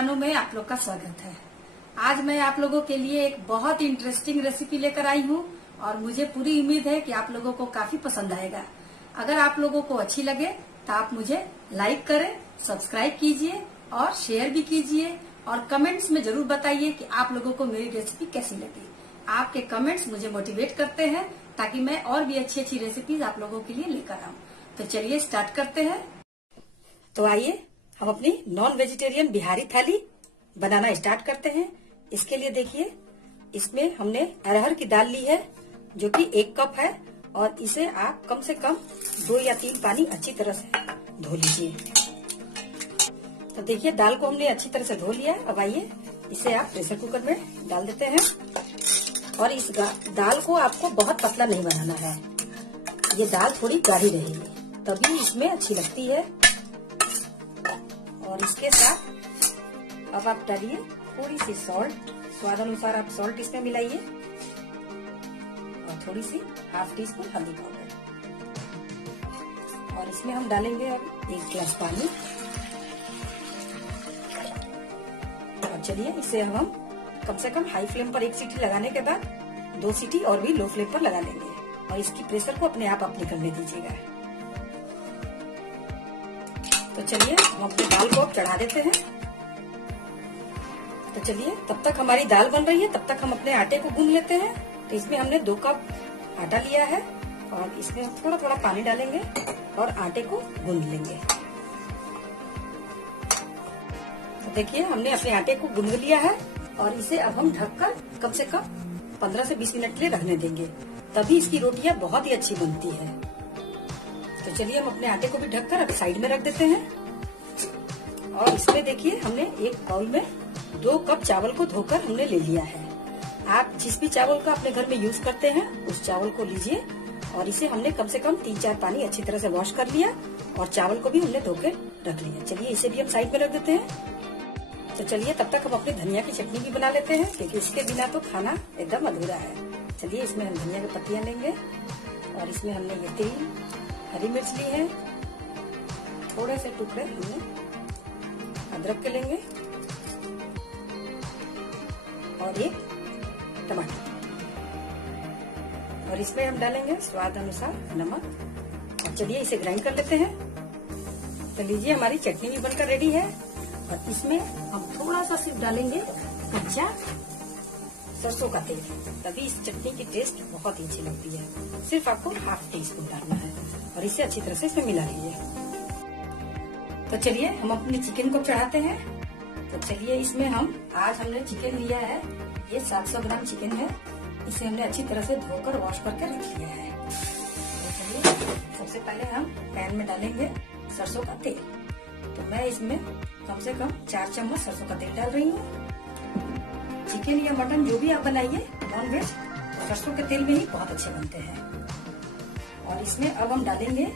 खानों में आप लोग का स्वागत है। आज मैं आप लोगों के लिए एक बहुत इंटरेस्टिंग रेसिपी लेकर आई हूँ और मुझे पूरी उम्मीद है कि आप लोगों को काफी पसंद आएगा। अगर आप लोगों को अच्छी लगे तो आप मुझे लाइक करें, सब्सक्राइब कीजिए और शेयर भी कीजिए और कमेंट्स में जरूर बताइए कि आप लोगों को मेरी रेसिपी कैसी लगी। आपके कमेंट्स मुझे मोटिवेट करते हैं ताकि मैं और भी अच्छी अच्छी रेसिपीज आप लोगों के लिए लेकर आऊँ। तो चलिए स्टार्ट करते हैं। तो आइए हम अपनी नॉन वेजिटेरियन बिहारी थाली बनाना स्टार्ट करते हैं। इसके लिए देखिए, इसमें हमने अरहर की दाल ली है जो कि 1 कप है और इसे आप कम से कम 2 या 3 पानी अच्छी तरह से धो लीजिए। तो देखिए, दाल को हमने अच्छी तरह से धो लिया। अब आइए इसे आप प्रेशर कुकर में डाल देते हैं और इस दाल को आपको बहुत पतला नहीं बनाना है। ये दाल थोड़ी गाढ़ी रहेगी तभी इसमें अच्छी लगती है। और इसके साथ अब आप डालिए थोड़ी सी सॉल्ट, स्वाद अनुसार आप सॉल्ट इसमें मिलाइए और थोड़ी सी ½ टीस्पून हल्दी पाउडर। और इसमें हम डालेंगे अब 1 गिलास पानी। और चलिए इसे हम कम से कम हाई फ्लेम पर 1 सीटी लगाने के बाद 2 सीटी और भी लो फ्लेम पर लगा लेंगे और इसकी प्रेशर को अपने आप निकलने दीजिएगा। तो चलिए हम अपनी दाल को अब चढ़ा देते हैं। तो चलिए तब तक हमारी दाल बन रही है, तब तक हम अपने आटे को गूंद लेते हैं। तो इसमें हमने 2 कप आटा लिया है और इसमें हम थोड़ा थोड़ा पानी डालेंगे और आटे को गूंद लेंगे। तो देखिए, हमने अपने आटे को गूंद लिया है और इसे अब हम ढककर कम से कम 15 से 20 मिनट के लिए रखने देंगे, तभी इसकी रोटियां बहुत ही अच्छी बनती है। तो चलिए हम अपने आटे को भी ढककर अब साइड में रख देते हैं। और इसमें देखिए, हमने एक बाउल में 2 कप चावल को धोकर हमने ले लिया है। आप जिस भी चावल का अपने घर में यूज करते हैं उस चावल को लीजिए और इसे हमने कम से कम 3-4 पानी अच्छी तरह से वॉश कर लिया और चावल को भी हमने धो के रख लिया। चलिए इसे भी हम साइड में रख देते हैं। तो चलिए तब तक हम अपने धनिया की चटनी भी बना लेते हैं क्योंकि इसके बिना तो खाना एकदम अधूरा है। चलिए इसमें हम धनिया की पत्तियां लेंगे और इसमें हमने ये तेल, हरी मिर्च ली है, थोड़े से टुकड़े हमने अदरक के लेंगे और एक टमाटर और इसमें हम डालेंगे स्वाद अनुसार नमक। और चलिए इसे ग्राइंड कर लेते हैं। तो लीजिए, हमारी चटनी भी बनकर रेडी है और इसमें हम थोड़ा सा सिर्फ डालेंगे कच्चा सरसों का तेल, तभी इस चटनी की टेस्ट बहुत ही अच्छी लगती है। सिर्फ आपको ½ टीस्पून डालना है और इसे अच्छी तरह से इसमें मिला लीजिए। तो चलिए हम अपने चिकन को चढ़ाते हैं। तो चलिए इसमें आज हमने चिकन लिया है, ये 700 ग्राम चिकन है। इसे हमने अच्छी तरह से धोकर वॉश करके रख लिया है। तो चलिए सबसे पहले हम पैन में डालेंगे सरसों का तेल। तो मैं इसमें कम से कम 4 चम्मच सरसों का तेल डाल रही हूँ। चिकन या मटन जो भी आप बनाइए नॉन वेज, सरसों के तेल में ही बहुत अच्छे बनते हैं। और इसमें अब हम डालेंगे,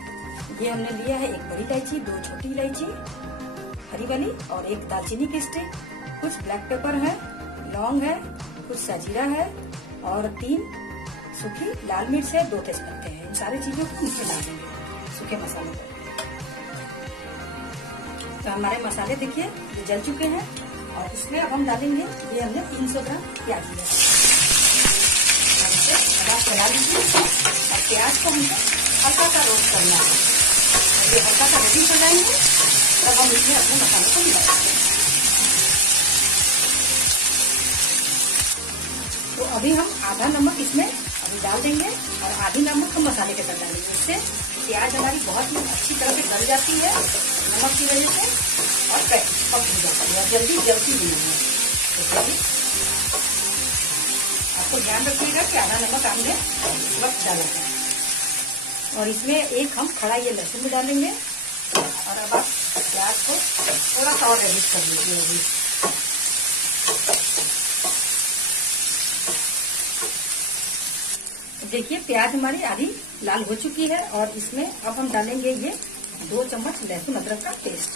ये हमने लिया है 1 बड़ी इलायची, 2 छोटी इलायची हरी वाली और 1 दालचीनी की स्टिक, कुछ ब्लैक पेपर है, लौंग है, कुछ साजीरा है और 3 सूखी लाल मिर्च है, 2 तेजपत्ते हैं। इन सारी चीजों को इसमें डाल देंगे सूखे मसाले को। तो हमारे मसाले देखिए ये जल चुके हैं और इसमें अब हम डालेंगे, ये हमने 300 ग्राम प्याज लिया है। इसे चला लीजिए और प्याज को हमको हल्का सा रोस्ट करना है। ये हल्का सा रेडी हो जाएंगे तब हम इसमें अपने मसाले को मिला देंगे। तो अभी हम आधा नमक इसमें अभी डाल देंगे और आधी नमक हम मसाले के साथ डालेंगे। इससे प्याज हमारी बहुत ही अच्छी तरह से गल जाती है नमक की वजह से और पक हो जाती है और जल्दी जलती भी नहीं है। तो चलिए आपको ध्यान रखिएगा कि आधा नमक हमने इस वक्त डाला है। और इसमें एक हम खड़ा ये लहसुन भी डालेंगे और अब आप प्याज को थोड़ा सा और रेडिश कर लीजिए। अभी देखिए, प्याज हमारी आधी लाल हो चुकी है और इसमें अब हम डालेंगे ये 2 चम्मच लहसुन अदरक का पेस्ट।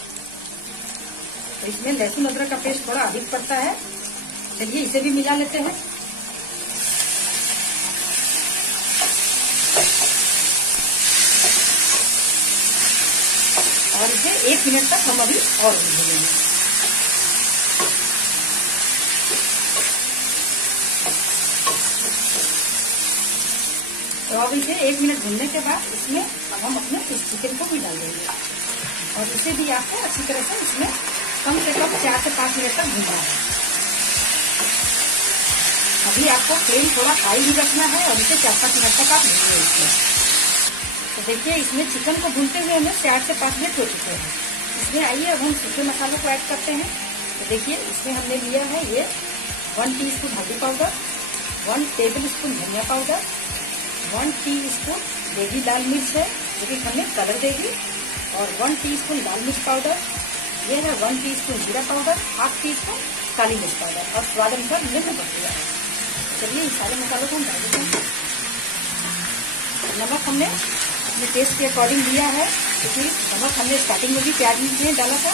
तो इसमें लहसुन अदरक का पेस्ट थोड़ा अधिक पड़ता है। चलिए इसे भी मिला लेते हैं। और इसे 1 मिनट तक हम अभी और भूनेंगे। तो अब इसे 1 मिनट भूनने के बाद इसमें अब हम अपने इस चिकन को भी डाल देंगे और इसे भी आपको अच्छी तरह से इसमें कम से कम 4 से 5 मिनट तक भूनना है। अभी आपको फ्लेम थोड़ा हाई भी रखना है और इसे 4-5 मिनट तक आप भूनिए इसमें। तो देखिए इसमें चिकन को भूनते हुए हमें 4 से 5 मिनट हो चुके हैं। इसमें आइए अब हम सूखे मसालों को ऐड करते हैं। तो देखिए इसमें हमने लिया है ये 1 टीस्पून हल्दी पाउडर, 1 टेबलस्पून धनिया पाउडर, 1 टीस्पून देगी लाल मिर्च है जो कि हमें कलर देगी, और 1 टीस्पून लाल मिर्च पाउडर, ये है 1 टीस्पून जीरा पाउडर, 1/2 टीस्पून काली मिर्च पाउडर और स्वाद अनुसार नमक बढ़िया है। चलिए इन सारे मसालों को हम डाल देते हैं। नमक हमने अपने टेस्ट के अकॉर्डिंग लिया है क्योंकि नमक हमने स्टार्टिंग में भी प्याज में डाला था।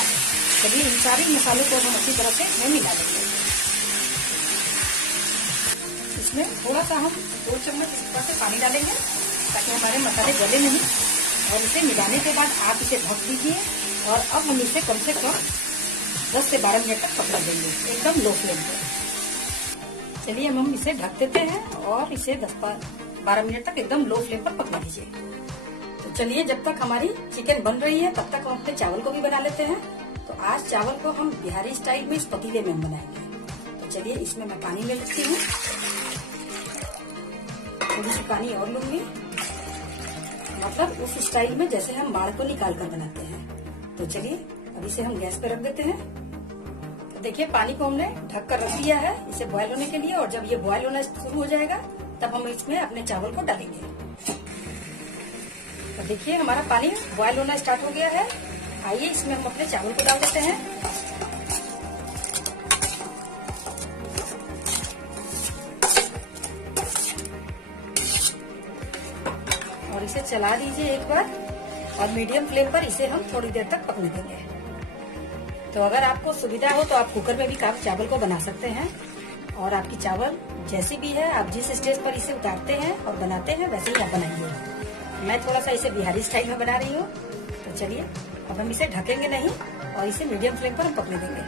चलिए इन सारे मसालों को हम अच्छी तरह से मिला देंगे। इसमें थोड़ा सा हम 2 चम्मच इस तरह से पानी डालेंगे ताकि हमारे मसाले गले नहीं, और इसे मिलाने के बाद आप इसे ढक दीजिए और अब हम इसे कम से कम 10 से 12 मिनट तक पका देंगे एकदम लो फ्लेम पर। चलिए हम इसे ढक देते हैं और इसे 10-12 मिनट तक एकदम लो फ्लेम पर पका लीजिए। तो चलिए जब तक हमारी चिकन बन रही है तब तक हम अपने चावल को भी बना लेते हैं। तो आज चावल को हम बिहारी स्टाइल में इस पतीले में बनाएंगे। तो चलिए इसमें मैं पानी ले लेती हूँ, थोड़ी सी पानी और लूंगी, मतलब उस स्टाइल में जैसे हम माड़ को निकाल कर बनाते हैं। तो चलिए अब इसे हम गैस पे रख देते हैं। तो देखिए पानी को हमने ढक कर रख दिया है इसे बॉयल होने के लिए, और जब ये बॉयल होना शुरू हो जाएगा तब हम इसमें अपने चावल को डालेंगे। तो देखिए हमारा पानी बॉयल होना स्टार्ट हो गया है। आइए इसमें हम अपने चावल को डाल देते हैं। और इसे चला दीजिए एक बार और मीडियम फ्लेम पर इसे हम थोड़ी देर तक पकने देंगे। तो अगर आपको सुविधा हो तो आप कुकर में भी चावल को बना सकते हैं, और आपकी चावल जैसी भी है आप जिस स्टेज पर इसे उतारते हैं और बनाते हैं वैसे ही आप बनाइए। मैं थोड़ा सा इसे बिहारी स्टाइल में बना रही हूँ। तो चलिए अब हम इसे ढकेंगे नहीं और इसे मीडियम फ्लेम पर हम पकने देंगे।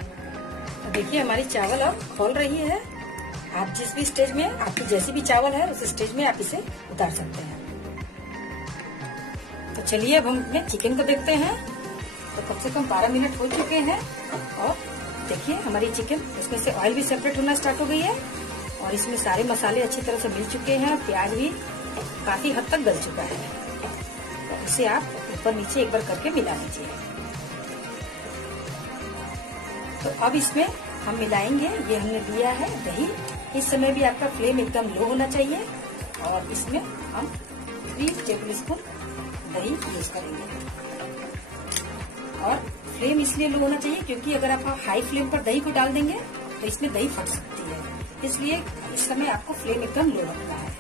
तो देखिए हमारी चावल अब खोल रही है। आप जिस भी स्टेज में आपकी जैसी भी चावल है उस स्टेज में आप इसे उतार सकते हैं। तो चलिए अब हम अपने चिकन को देखते हैं। तो कम से कम 12 मिनट हो चुके हैं और देखिए हमारी चिकन इसमें से ऑयल भी सेपरेट होना स्टार्ट हो गई है और इसमें सारे मसाले अच्छी तरह से मिल चुके हैं, प्याज भी काफी हद तक गल चुका है। तो इसे आप ऊपर नीचे एक बार करके मिला लीजिए। तो अब इसमें हम मिलाएंगे, ये हमने दिया है दही। इस समय भी आपका फ्लेम एकदम लो होना चाहिए और इसमें हम 3 टेबलस्पून दही यूज करेंगे। और फ्लेम इसलिए लो होना चाहिए क्योंकि अगर आप हाई फ्लेम पर दही को डाल देंगे तो इसमें दही फट सकती है, इसलिए इस समय आपको फ्लेम एकदम लो रखना है।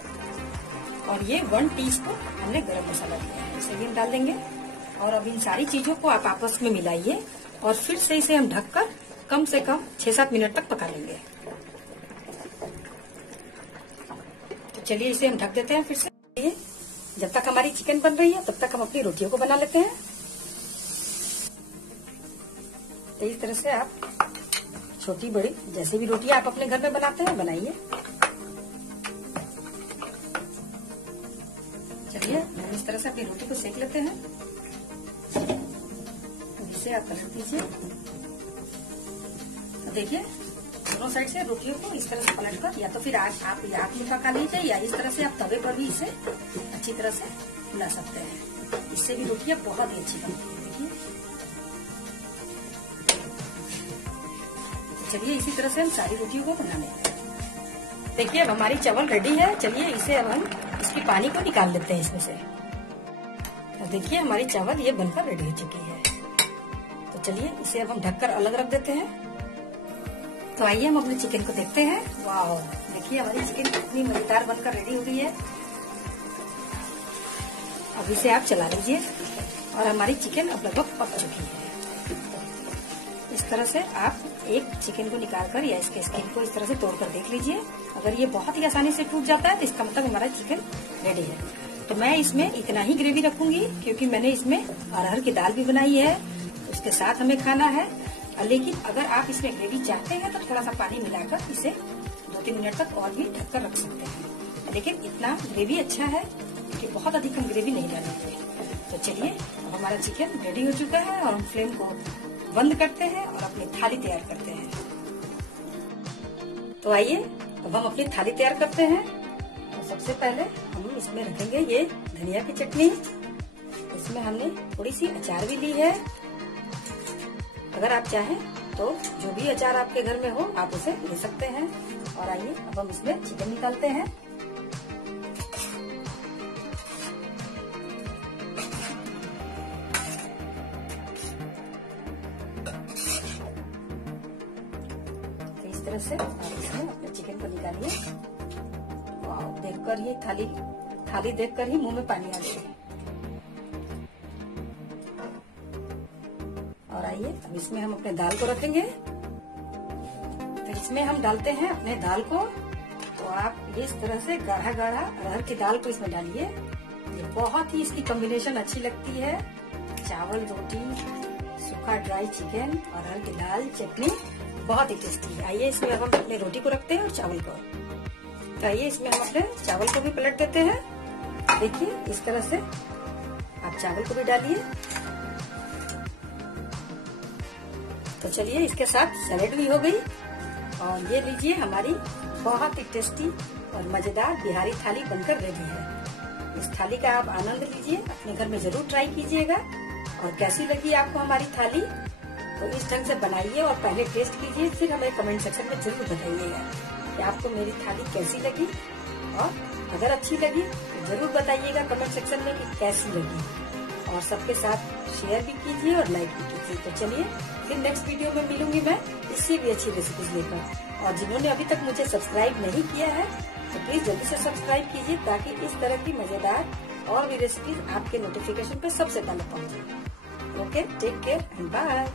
और ये 1 टीस्पून हमने गरम मसाला दिया है, इसे भी हम डाल देंगे। और अब इन सारी चीजों को आप आपस में मिलाइए और फिर से इसे हम ढककर कम से कम 6-7 मिनट तक पका लेंगे। तो चलिए इसे हम ढक देते हैं फिर से। जब तक हमारी चिकन बन रही है तब तक हम अपनी रोटियों को बना लेते हैं। तो इस तरह से आप छोटी बड़ी जैसे भी रोटियां आप अपने घर में बनाते हैं बनाइए। चलिए हम इस तरह से अपनी रोटी को सेक लेते हैं। इसे आप पलट दीजिए। देखिए दोनों साइड से रोटियों को इस तरह से पलट कर या तो फिर आप आग में पका लीजिए या इस तरह से आप तवे पर भी इसे अच्छी तरह से हिला सकते हैं। इससे भी रोटियां बहुत ही अच्छी बनती है। देखिए चलिए इसी तरह से हम सारी रोटियों को बना लेंगे। देखिए अब हमारी चावल रेडी है। चलिए इसे अब हम इसकी पानी को निकाल लेते हैं इसमें से। तो देखिए हमारी चावल ये बनकर रेडी हो चुकी है। तो चलिए इसे अब हम ढककर अलग रख देते हैं। तो आइए हम अपने चिकन को देखते हैं। वाह देखिए हमारी चिकन कितनी मजेदार बनकर रेडी हो गई है। अब इसे आप चला लीजिए और हमारी चिकन अब लगभग पक चुकी है। इस तरह से आप एक चिकन को निकालकर या इसके स्किन को इस तरह से तोड़कर देख लीजिए। अगर ये बहुत ही आसानी से टूट जाता है तो इसका मतलब हमारा चिकन रेडी है। तो मैं इसमें इतना ही ग्रेवी रखूंगी क्योंकि मैंने इसमें अरहर की दाल भी बनाई है, उसके साथ हमें खाना है। लेकिन अगर आप इसमें ग्रेवी चाहते हैं तो थोड़ा सा पानी मिलाकर इसे 2-3 मिनट तक और भी ढककर रख सकते हैं। लेकिन इतना ग्रेवी अच्छा है क्योंकि बहुत अधिक हम ग्रेवी नहीं डालेंगे। तो चलिए, अब हमारा चिकन रेडी हो चुका है और हम फ्लेम को बंद करते हैं और अपनी थाली तैयार करते हैं। तो आइए अब हम अपनी थाली तैयार करते हैं। तो सबसे पहले हम इसमें रखेंगे ये धनिया की चटनी। इसमें हमने थोड़ी सी अचार भी ली है। अगर आप चाहें तो जो भी अचार आपके घर में हो आप उसे ले सकते हैं। और आइए अब हम इसमें चिकन निकालते हैं। तो इस तरह से आप इसमें अपने चिकन को निकालिए। देखकर ये थाली देखकर ही मुंह में पानी आ जाएगा। और आइए अब इसमें हम अपने दाल को रखेंगे। तो इसमें हम डालते हैं अपने दाल को। तो आप इस तरह से गाढ़ा गाढ़ा अरहर की दाल को इसमें डालिए। ये बहुत ही इसकी कॉम्बिनेशन अच्छी लगती है। चावल, रोटी, सूखा ड्राई चिकन, अरहर की दाल, चटनी बहुत ही टेस्टी है। आइए इसमें अब हम अपने रोटी को रखते हैं और चावल को। तो आइए इसमें हम अपने चावल को भी पलट देते हैं। देखिए इस तरह से आप चावल को भी डालिए। तो चलिए, इसके साथ सैलेड भी हो गई। और ये लीजिए, हमारी बहुत ही टेस्टी और मजेदार बिहारी थाली बनकर रेडी है। इस थाली का आप आनंद लीजिए, अपने घर में जरूर ट्राई कीजिएगा। और कैसी लगी आपको हमारी थाली, तो इस ढंग से बनाइए और पहले टेस्ट कीजिए, फिर हमें कमेंट सेक्शन में जरूर बताइएगा कि आपको मेरी थाली कैसी लगी। और अगर अच्छी लगी तो जरूर बताइएगा कमेंट सेक्शन में कि कैसी लगी। और सबके साथ शेयर भी कीजिए और लाइक भी कीजिए। तो चलिए, फिर नेक्स्ट वीडियो में मिलूंगी मैं इससे भी अच्छी रेसिपीज लेकर। और जिन्होंने अभी तक मुझे सब्सक्राइब नहीं किया है तो प्लीज जल्दी से सब्सक्राइब कीजिए, ताकि इस तरह की मजेदार और भी रेसिपीज आपके नोटिफिकेशन पे सबसे पहले पहुंचे। Okay, take care and bye.